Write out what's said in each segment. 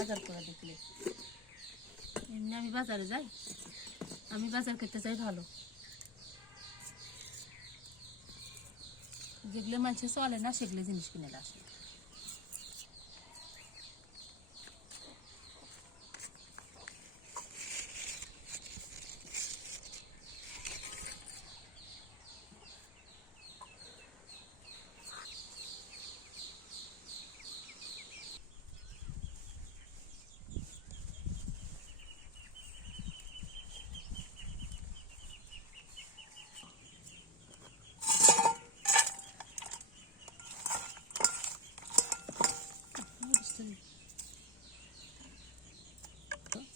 বাজার করে দেখলে। এমনি আমি বাজারে যাই, আমি বাজার করতে চাই ভালো, যেগুলো মানুষ চলে না সেগুলো জিনিস কিনে আসে।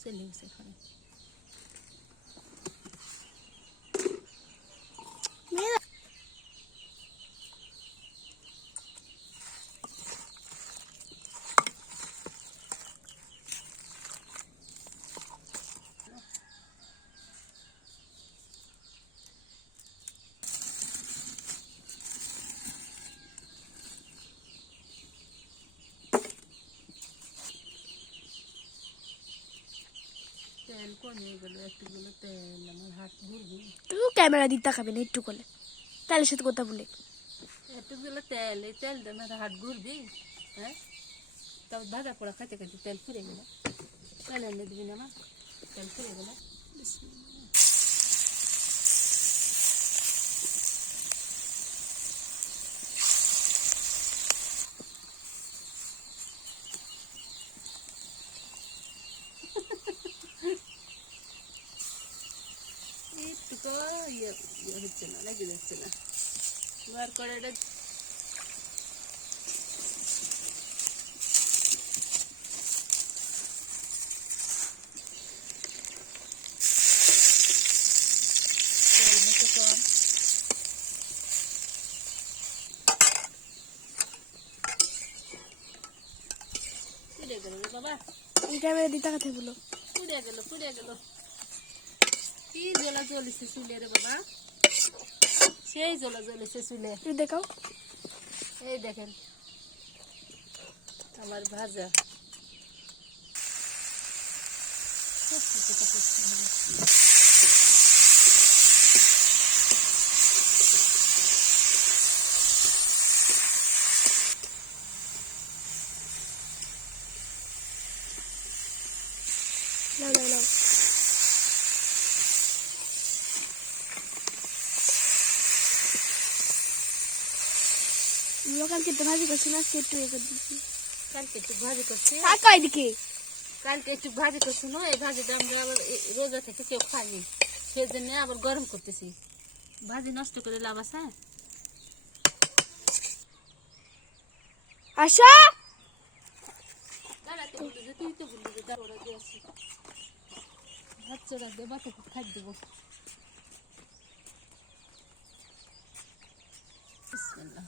চলে গেছে এখানে। তেল কমে গেল, একটু গুলো তেল, আমার হাত ঘুরবে। তুই ক্যামেরা দিতে তাকাবি না একটু করে, তাহলে সাথে কথা বলে। একটু গুলো তেল, এই তেল দিয়ে আমার হাত ঘুরবি। হ্যাঁ, তারপর ভাজা পোড়া খাইতে খাইতে তেল ফুরে গেল। তেল এনে দিবি না, মা তেল ফুরে গেল। একটু ইয়ে হচ্ছে না, লেগে যাচ্ছে না। বার করে এটা পুড়ে গেল রে বাবা। ক্যামেরা দিতে তাকাতে বলো। পুড়ে গেল, পুড়ে গেল। কি জ্বলা জ্বলিছে চুলে রে বাবা, সেই জ্বলা জ্বলিছে চুলে। দেখাও, এই দেখেন আমার ভাজা। নাও নাও নাও। কালকে তো ভাজি করছি না, আজকে একটু ইয়ে করে দিচ্ছি। কালকে একটু ভাজি করছি, টাকা এদিকে। কালকে একটু ভাজি করছি না, এই ভাজিটা আমরা আবার রোজা থেকে কেউ খাইনি, সেজন্য আবার গরম করতেছি। ভাজি নষ্ট করে লাভ আছে? আশা দাঁড়াতে বললি যে, তুই তো বললি যে দাঁড়া দিয়ে আসি, ভাত চড়া দিয়ে বাতাকে খাই দেবো। বিসমিল্লাহ।